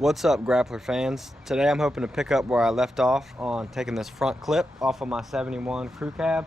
What's up, Grappler fans? Today I'm hoping to pick up where I left off on taking this front clip off of my 71 Crew Cab.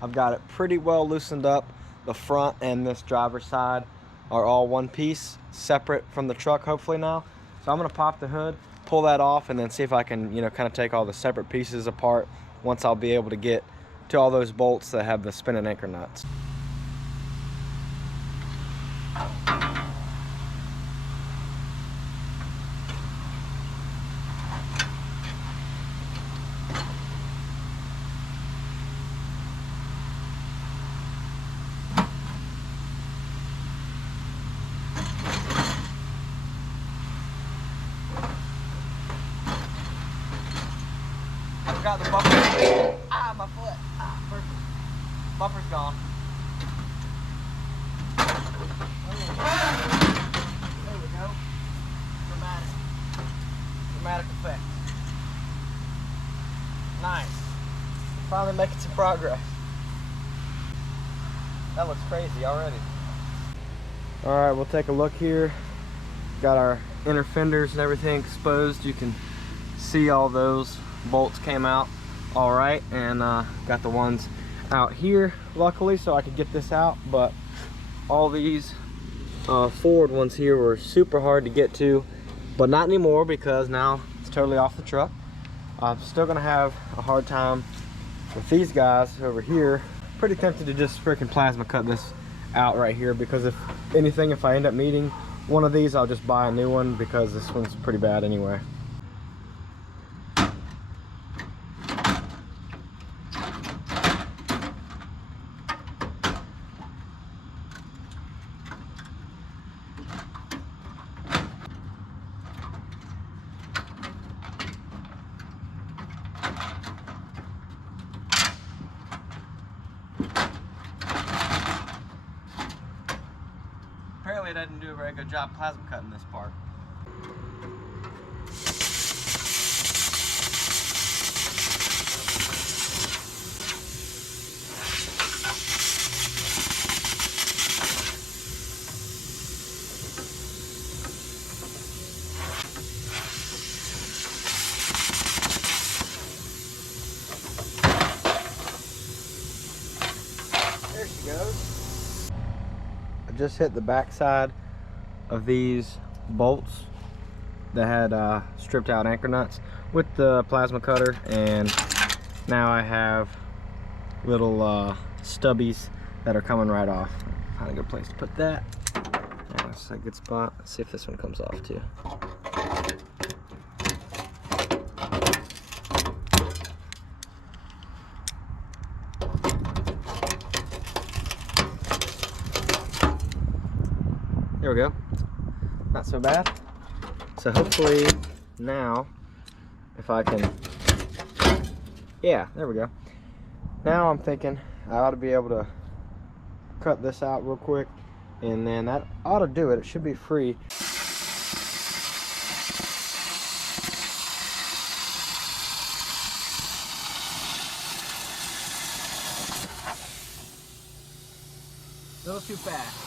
I've got it pretty well loosened up. The front and this driver's side are all one piece, separate from the truck hopefully now. So I'm gonna pop the hood, pull that off, and then see if I can, kind of take all the separate pieces apart once I'll be able to get to all those bolts that have the spinning anchor nuts. Got the bumper. My foot. Perfect. Bumper's gone. There we go. Dramatic effect. Nice. Finally making some progress. That looks crazy already. Alright, we'll take a look here. Got our inner fenders and everything exposed. You can see all those bolts came out all right, and got the ones out here luckily so I could get this out, but all these forward ones here were super hard to get to, but not anymore because now it's totally off the truck. I'm still gonna have a hard time with these guys over here. Pretty tempted to just freaking plasma cut this out right here, because if anything, if I end up needing one of these, I'll just buy a new one because this one's pretty bad anyway. Apparently I didn't do a very good job plasma cutting this part. There she goes. Just hit the back side of these bolts that had stripped out anchor nuts with the plasma cutter, and now I have little stubbies that are coming right off. Find a good place to put that. Yeah, that's a good spot. Let's see if this one comes off too. There we go. Not so bad. So hopefully now, if I can, yeah, there we go. Now I'm thinking I ought to be able to cut this out real quick, and then that ought to do it. It should be free. A little too fast.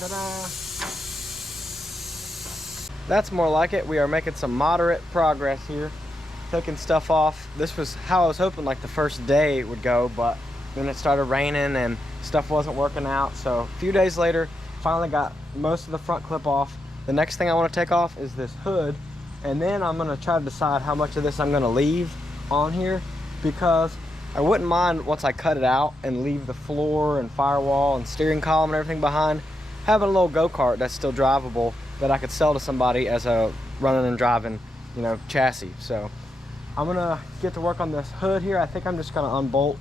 Ta-da! That's more like it. We are making some moderate progress here, taking stuff off. This was how I was hoping like the first day it would go, but then it started raining and stuff wasn't working out. So a few days later, finally got most of the front clip off. The next thing I want to take off is this hood, and then I'm going to try to decide how much of this I'm going to leave on here, because I wouldn't mind once I cut it out and leave the floor and firewall and steering column and everything behind, having a little go-kart that's still drivable that I could sell to somebody as a running and driving, you know, chassis. So I'm gonna get to work on this hood here. I think I'm just gonna unbolt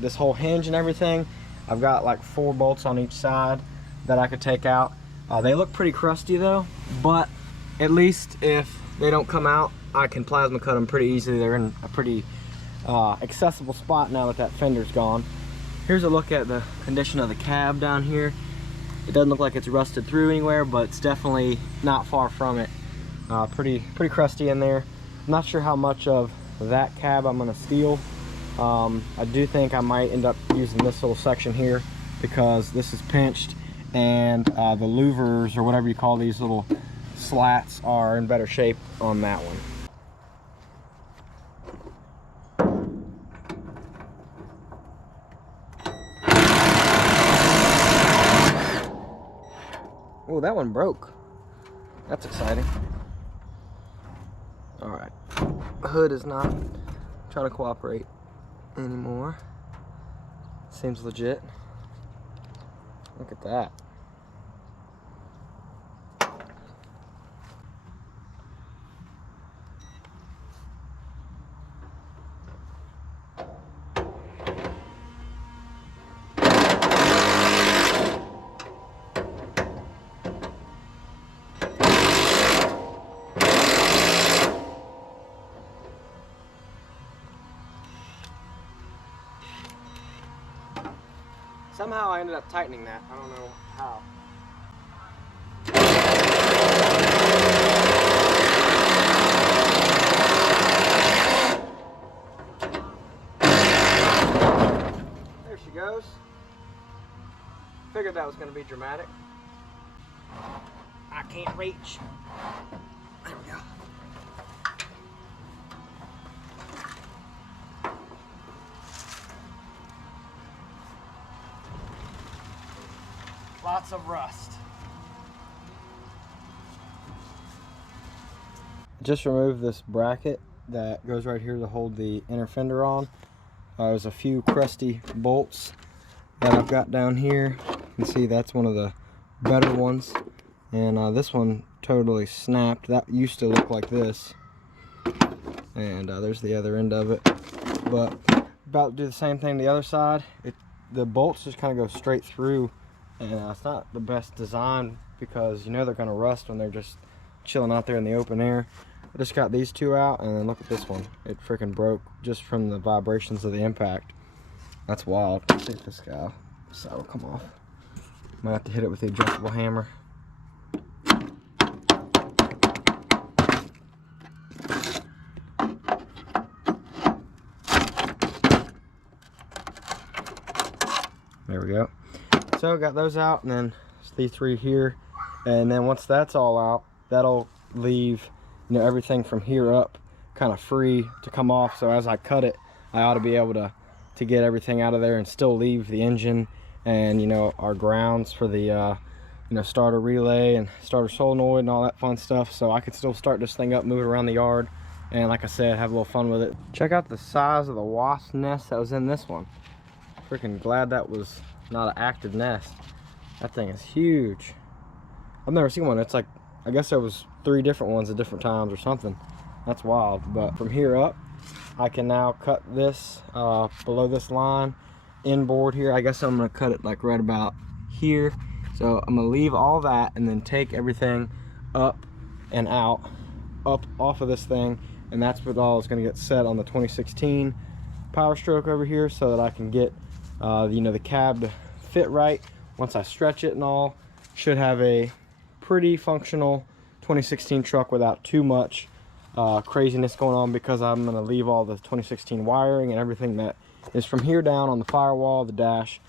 this whole hinge and everything. I've got like 4 bolts on each side that I could take out. They look pretty crusty though, but at least if they don't come out, I can plasma cut them pretty easily. They're in a pretty accessible spot now that fender's gone. Here's a look at the condition of the cab down here. It doesn't look like it's rusted through anywhere, but it's definitely not far from it. Pretty crusty in there. I'm not sure how much of that cab I'm gonna steal. I do think I might end up using this little section here because this is pinched, and the louvers, or whatever you call these little slats, are in better shape on that one. Oh, that one broke. That's exciting. All right, hood is not trying to cooperate anymore. Seems legit. Look at that. Somehow I ended up tightening that. I don't know how. There she goes. Figured that was going to be dramatic. I can't reach. There we go. Lots of rust. Just removed this bracket that goes right here to hold the inner fender on. There's a few crusty bolts that I've got down here. You can see that's one of the better ones. And this one totally snapped. That used to look like this. And there's the other end of it. But about to do the same thing the other side. The bolts just kind of go straight through. And it's not the best design because you know they're going to rust when they're just chilling out there in the open air. I just got these 2 out, and then look at this one. It freaking broke just from the vibrations of the impact. That's wild. Let's see if this guy will come off. Might have to hit it with the adjustable hammer. There we go. So got those out, and then these 3 here, and then once that's all out, that'll leave, you know, everything from here up kind of free to come off. So as I cut it, I ought to be able to get everything out of there and still leave the engine and, you know, our grounds for the you know, starter relay and starter solenoid and all that fun stuff. So I could still start this thing up, move it around the yard, and like I said, have a little fun with it. Check out the size of the wasp nest that was in this one. Freaking glad that was not an active nest. That thing is huge. I've never seen one. It's like, I guess there was 3 different ones at different times or something. That's wild. But from here up, I can now cut this below this line inboard here. I guess I'm gonna cut it like right about here. So I'm gonna leave all that and then take everything up and out, up off of this thing, and that's what all is gonna get set on the 2016 POWERSTROKE over here, so that I can get you know, the cab to fit right. Once I stretch it and all, should have a pretty functional 2016 truck without too much craziness going on, because I'm going to leave all the 2016 wiring and everything that is from here down on the firewall, the dash,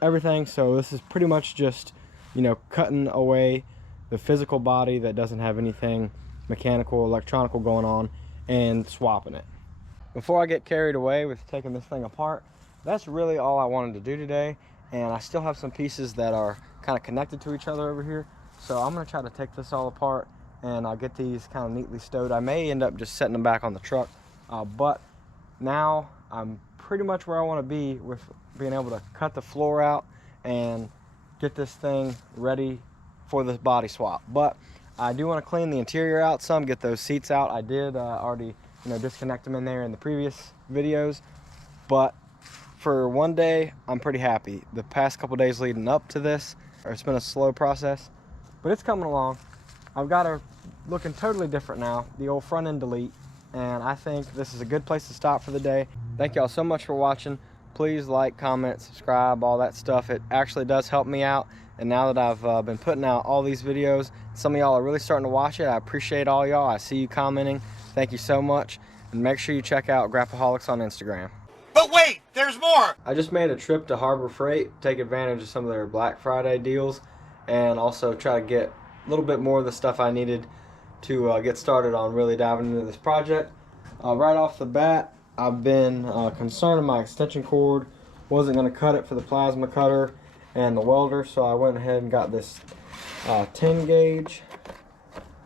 everything. So this is pretty much just, you know, cutting away the physical body that doesn't have anything mechanical, electronical going on, and swapping it. Before I get carried away with taking this thing apart, that's really all I wanted to do today. And I still have some pieces that are kind of connected to each other over here. So I'm going to try to take this all apart, and I'll get these kind of neatly stowed. I may end up just setting them back on the truck. But now I'm pretty much where I want to be with being able to cut the floor out and get this thing ready for the body swap. But I do want to clean the interior out some, get those seats out. I did already, disconnect them in there in the previous videos. But for one day, I'm pretty happy. The past couple days leading up to this, it's been a slow process, but it's coming along. I've got her looking totally different now, the old front end delete, and I think this is a good place to stop for the day. Thank y'all so much for watching. Please like, comment, subscribe, all that stuff. It actually does help me out. And now that I've been putting out all these videos, some of y'all are really starting to watch it. I appreciate all y'all. I see you commenting. Thank you so much. And make sure you check out GRAPPAHOLICS on Instagram. But wait, there's more! I just made a trip to Harbor Freight, take advantage of some of their Black Friday deals, and also try to get a little bit more of the stuff I needed to get started on really diving into this project. Right off the bat, I've been concerned my extension cord wasn't going to cut it for the plasma cutter and the welder, so I went ahead and got this 10 gauge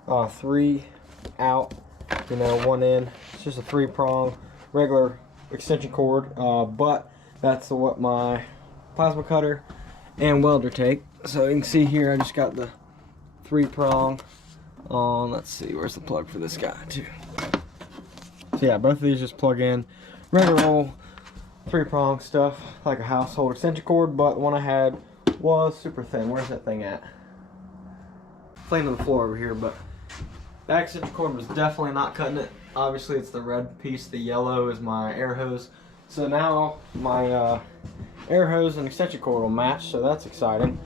3 out, one in. It's just a 3-prong regular extension cord, but that's what my plasma cutter and welder take. So you can see here I just got the 3-prong on. Let's see, where's the plug for this guy too. So yeah, both of these just plug in regular old 3-prong stuff like a household extension cord, but the one I had was super thin. Where's that thing at? It's laying on the floor over here, but that extension cord was definitely not cutting it. Obviously it's the red piece, the yellow is my air hose. So now my air hose and extension cord will match, so that's exciting.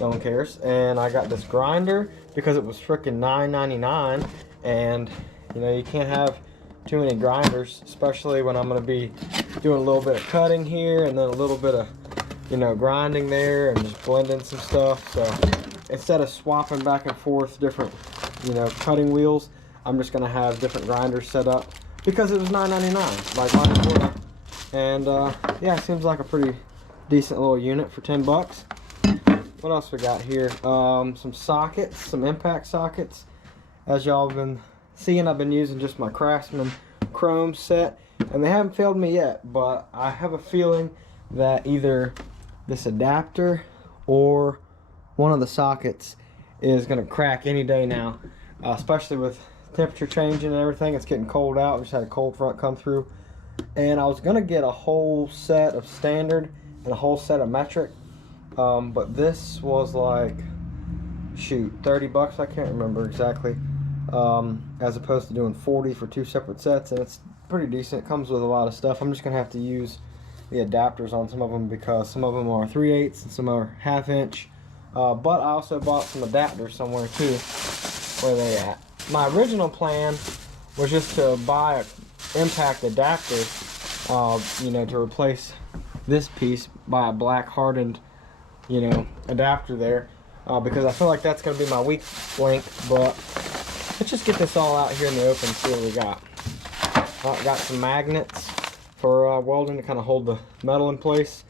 No one cares. And I got this grinder because it was freaking $9.99, and you can't have too many grinders, especially when I'm going to be doing a little bit of cutting here and then a little bit of grinding there and just blending some stuff. So instead of swapping back and forth different cutting wheels, I'm just going to have different grinders set up because it was $9.99 like mine before. And yeah, it seems like a pretty decent little unit for 10 bucks. What else we got here? Some sockets, some impact sockets. As y'all have been seeing, I've been using just my Craftsman Chrome set, and they haven't failed me yet, but I have a feeling that either this adapter or one of the sockets is going to crack any day now, especially with temperature changing and everything. It's getting cold out. We just had a cold front come through, and I was going to get a whole set of standard and a whole set of metric, but this was like, shoot, 30 bucks, I can't remember exactly, as opposed to doing 40 for 2 separate sets, and it's pretty decent. It comes with a lot of stuff. I'm just gonna have to use the adapters on some of them because some of them are 3/8 and some are 1/2 inch, but I also bought some adapters somewhere too. Where are they at? My original plan was just to buy an impact adapter, to replace this piece, buy a black hardened adapter there, because I feel like that's going to be my weak link. But let's just get this all out here in the open and see what we got. I got some magnets for welding to kind of hold the metal in place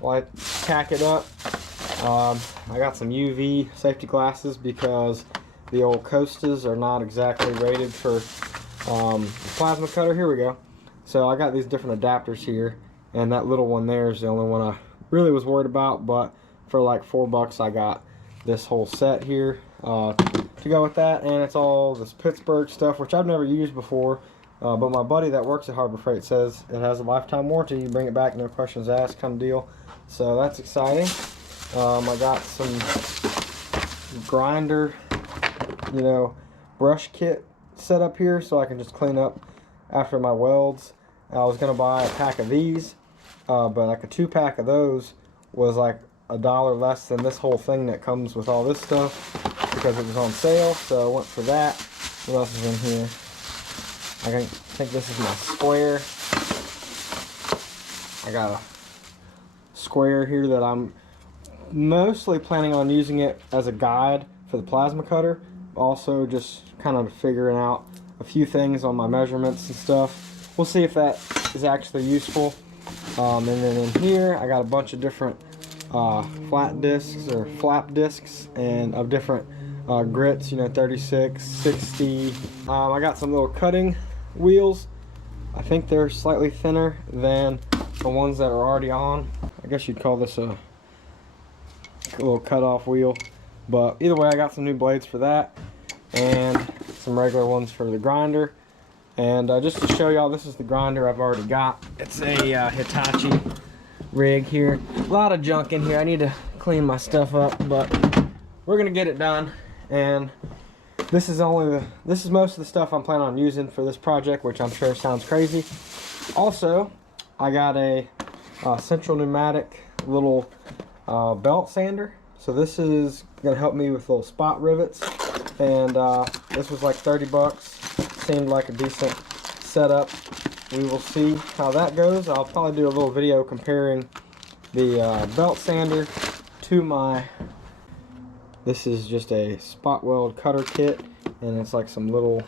while I tack it up. I got some UV safety glasses because the old Costas are not exactly rated for plasma cutter. Here we go. So I got these different adapters here, and that little one there is the only one I really was worried about, but for like 4 bucks I got this whole set here to go with that. And it's all this Pittsburgh stuff, which I've never used before, but my buddy that works at Harbor Freight says it has a lifetime warranty. You bring it back, no questions asked kind of deal, so that's exciting. I got some grinder brush kit set up here so I can just clean up after my welds. I was gonna buy a pack of these, but like a 2-pack of those was like $1 less than this whole thing that comes with all this stuff because it was on sale, so I went for that. What else is in here? I think this is my square. I got a square here that I'm mostly planning on using it as a guide for the plasma cutter, also just kind of figuring out a few things on my measurements and stuff. We'll see if that is actually useful. And then in here I got a bunch of different flat discs or flap discs and of different grits, 36, 60. I got some little cutting wheels. I think they're slightly thinner than the ones that are already on. I guess you'd call this a a little cut-off wheel. But either way, I got some new blades for that and some regular ones for the grinder. And just to show y'all, this is the grinder I've already got. It's a Hitachi rig here. A lot of junk in here. I need to clean my stuff up, but we're gonna get it done. And this is most of the stuff I'm planning on using for this project, which I'm sure sounds crazy. Also, I got a Central Pneumatic little belt sander. So this is gonna help me with little spot rivets, and this was like 30 bucks. Seemed like a decent setup. We will see how that goes. I'll probably do a little video comparing the belt sander to my, this is just a spot weld cutter kit, and it's like some little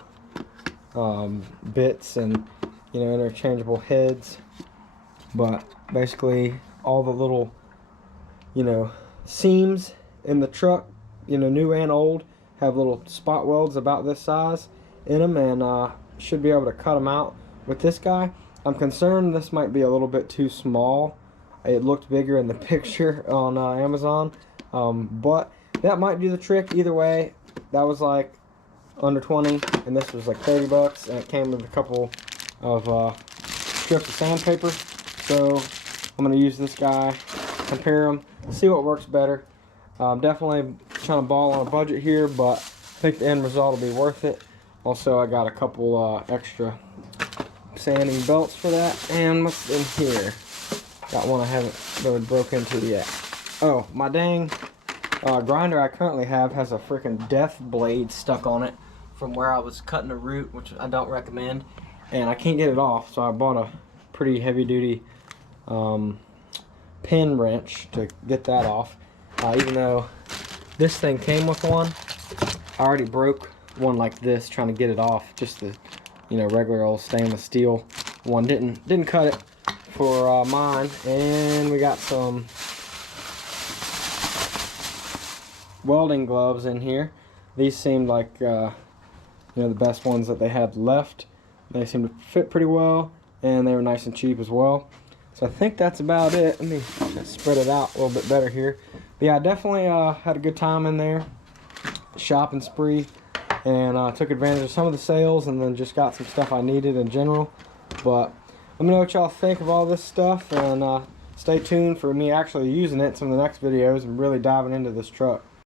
bits and, you know, interchangeable heads. But basically all the little, you know, seams in the truck, you know, new and old, have little spot welds about this size in them, and should be able to cut them out with this guy. I'm concerned this might be a little bit too small. It looked bigger in the picture on Amazon, but that might do the trick. Either way, that was like under 20, and this was like 30 bucks, and it came with a couple of strips of sandpaper. So I'm going to use this guy, compare them, see what works better. Definitely trying to ball on a budget here, but I think the end result will be worth it. Also, I got a couple extra sanding belts for that. And what's in here? Got one I haven't really broke into yet. Oh, my dang grinder I currently have has a freaking death blade stuck on it from where I was cutting a root, which I don't recommend, and I can't get it off. So I bought a pretty heavy duty pin wrench to get that off. Even though this thing came with one, I already broke one like this trying to get it off. Just the, you know, regular old stainless steel one didn't cut it for mine. And we got some welding gloves in here. These seemed like you know, the best ones that they had left. They seem to fit pretty well, and they were nice and cheap as well. So I think that's about it. Let me spread it out a little bit better here. But yeah, I definitely had a good time in there, shopping spree, and took advantage of some of the sales, and then just got some stuff I needed in general. But let me know what y'all think of all this stuff, and stay tuned for me actually using it in some of the next videos and really diving into this truck.